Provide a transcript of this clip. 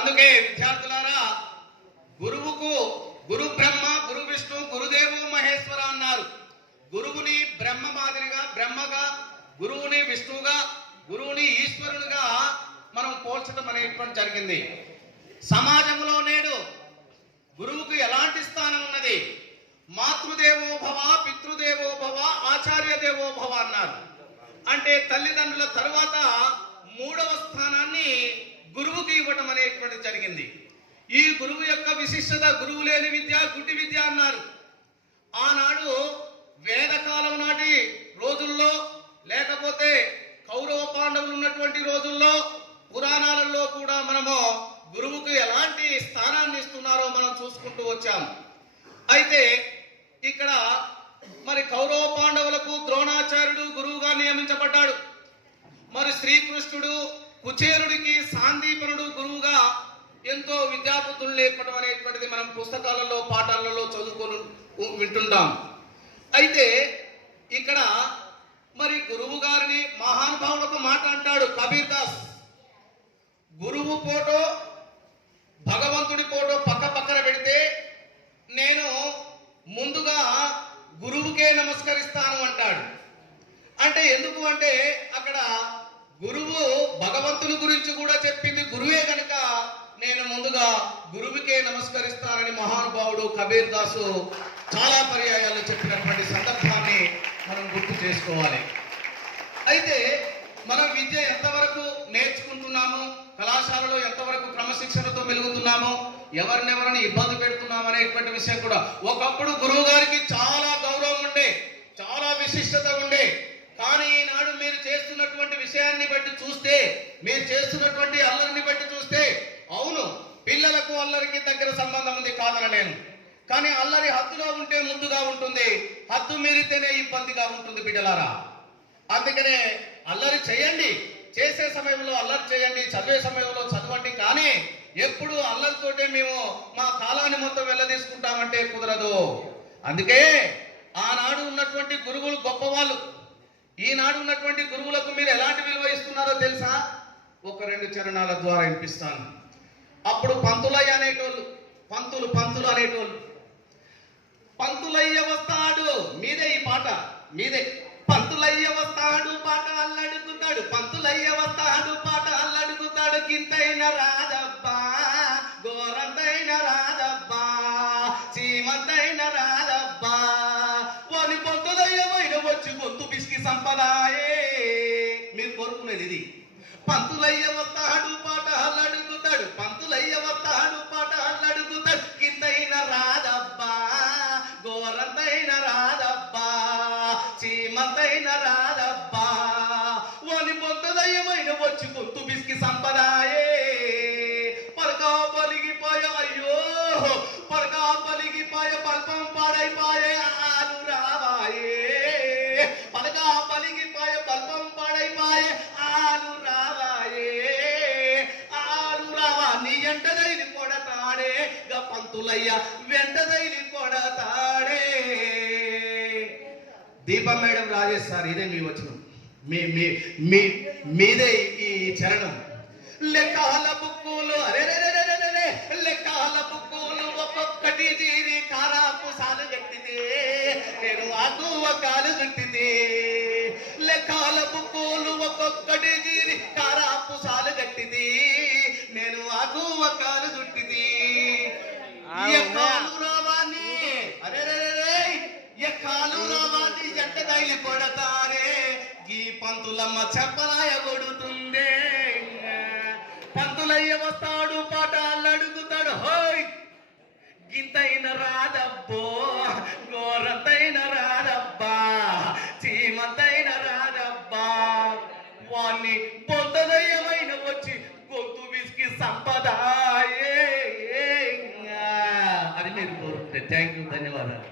అందుకే విద్యార్థులారా, గురువుకు గురు బ్రహ్మ, గురు విష్ణు, గురుదేవో మహేశ్వర అన్నారు. గురువుని బ్రహ్మ మాదిరిగా బ్రహ్మగా, గురువుని విష్ణువుగా, గురువుని ఈశ్వరునిగా మనం పోల్చడం అనేటువంటి జరిగింది. సమాజంలో నేడు గురువుకు ఎలాంటి స్థానం ఉన్నది? మాతృదేవో భవ, పితృదేవో భవ, ఆచార్య దేవో భవ అన్నారు. అంటే తల్లిదండ్రుల తరువాత మూడవ స్థానాన్ని గురువుకి ఇవ్వడం అనేటువంటి జరిగింది. ఈ గురువు యొక్క విశిష్టత, గురువు లేని విద్య గుడ్డి విద్య అన్నారు. ఆనాడు వేదకాలం నాటి రోజుల్లో, లేకపోతే కౌరవ పాండవులు ఉన్నటువంటి రోజుల్లో, పురాణాలలో కూడా మనము గురువుకు ఎలాంటి స్థానాన్ని ఇస్తున్నారో మనం చూసుకుంటూ వచ్చాం. అయితే ఇక్కడ మరి కౌరవ పాండవులకు ద్రోణాచార్యుడు గురువుగా నియమించబడ్డాడు. మరి శ్రీకృష్ణుడు కుచేలుడికి సాందీపనుడు గురువుగా ఎంతో విద్యాబుద్ధులు నేర్పడం అనేటువంటిది మనం పుస్తకాలలో పాఠాలలో చదువుకొని వింటుంటాం. అయితే ఇక్కడ మరి గురువు గారిని మహానుభావుడు ఒక మాట అంటాడు కబీర్ దాస్, గురువు ఫోటో భగవంతుడి ఫోటో పక్క పక్కన పెడితే నేను ముందుగా గురువుకే నమస్కరిస్తాను అంటాడు. అంటే ఎందుకు అంటే అక్కడ గురువు భగవంతుని గురించి కూడా చెప్పింది గురువే కనుక నేను ముందుగా గురువుకే నమస్కరిస్తానని మహానుభావుడు కబీర్ దాసు చాలా పర్యాయాలు చెప్పినటువంటి సందర్భాన్ని మనం గుర్తు చేసుకోవాలి. అయితే మనం విద్య ఎంతవరకు నేర్చుకుంటున్నాము, కళాశాలలో ఎంతవరకు క్రమశిక్షణతో మెలుగుతున్నాము, ఎవరినెవరిని ఇబ్బంది పెడుతున్నాము అనేటువంటి విషయం కూడా. ఒకప్పుడు గురువు గారికి చాలా గౌరవం ఉండే, చాలా విశిష్టత ఉండే. కానీ ఈనాడు మీరు చేస్తున్నటువంటి విషయాన్ని బట్టి చూస్తే, మీరు చేస్తున్నటువంటి అల్లరిని బట్టి చూస్తే, అవును పిల్లలకు అల్లరికి దగ్గర సంబంధం ఉంది కాదన నేను, కానీ అల్లరి హద్దులో ఉంటే ముందుగా ఉంటుంది, హద్దు మీరితేనే ఇబ్బందిగా ఉంటుంది బిడ్డలారా. అందుకనే అల్లరి చేయండి, చేసే సమయంలో అల్లరి చేయండి, చదివే సమయంలో చదవండి. కానీ ఎప్పుడు అల్లరితోటే మేము మా కాలాన్ని మొత్తం వెళ్ళదీసుకుంటామంటే కుదరదు. అందుకే ఆనాడు ఉన్నటువంటి గురువులు గొప్పవాళ్ళు. ఈనాడు ఉన్నటువంటి గురువులకు మీరు ఎలాంటి విలువ ఇస్తున్నారో తెలుసా? ఒక 2 చరణాల ద్వారా వినిపిస్తాను. అప్పుడు పంతులయ్య అనేటోళ్ళు, పంతులు అనేటోళ్ళు. పంతులయ్య వస్తాడు, మీదే ఈ పాట, మీదే. పంతులయ్య వస్తాడు పాట అల్లడుగుతాడు, పంతులయ్య వస్తాడు పాట అల్లడుగుతాడు, గింతైన రాదబ్బా, గోరంతైన రాదబ్బా, చీమంతైన రాదబ్బా, వాని పంతులయ్య వైన వచ్చి గొంతు బిస్కి సంపదాయే. మీరు కోరుకునేది ఇది. పంతులయ్య వస్తాడు పాట అల్లడుగుతాడు, పంతులయ్య వస్తాడు పాట అల్లడుగుతాడు, గింతైన రాదబ్బా, గోరంతైన రాదబ్బా, చీమంతైన రాదబ్బా, వాని పొందదయ్యమైన వచ్చి గొంతు బిస్కి సంపదాయే. పలకా పలిగిపోయ, అయ్యో పలకా పలిగిపోయ, పల్పం పాడైపోయే, ఆలు రావాయే. పలకా పలిగిపోయ, పల్పం పాడైపోయే, ఆలు రావాయే. ఆలు రావా నీ ఎంటదైలి కొడతాడే, గా పంతులయ్య వెంటదైలి కొడతాడే. దీపం మేడం రాజేష్ సార్, ఇదే మీ వచనం, మీదే ఈ చరణం. లెక్కల బుక్కులు అరే లెక్కల బుక్కులు ఒక్కొక్కటి తీరి కారాపు సాలు గట్టితే, నేను ఆకువ కాలు చుట్టితే. లెక్కల బుక్కులు ఒక్కొక్కటి తీరి కారాపు సాలు గట్టిది, నేను ఆకువ కాలు చుట్టిది. ఎక్కాలు రావాన్ని అరే ఎక్కాలు రావాన్ని జంటదైలి కొడతారే, ఈ పంతులమ్మ చెప్పలాయ కొడుతుందే. పంతులయ్య వస్తాడు పాట అల్లడుగుతాడు, హోయ్ గింతైన రాదబ్బో, గోరంతైన రాదబ్బా, చీమంతైన రాదబ్బా, వాణ్ణి పొందదయ్యమైన వచ్చి గొంతు విసికి సంపదాయే. అది మీరు కోరుకుంటే. థ్యాంక్ యూ, ధన్యవాదాలు.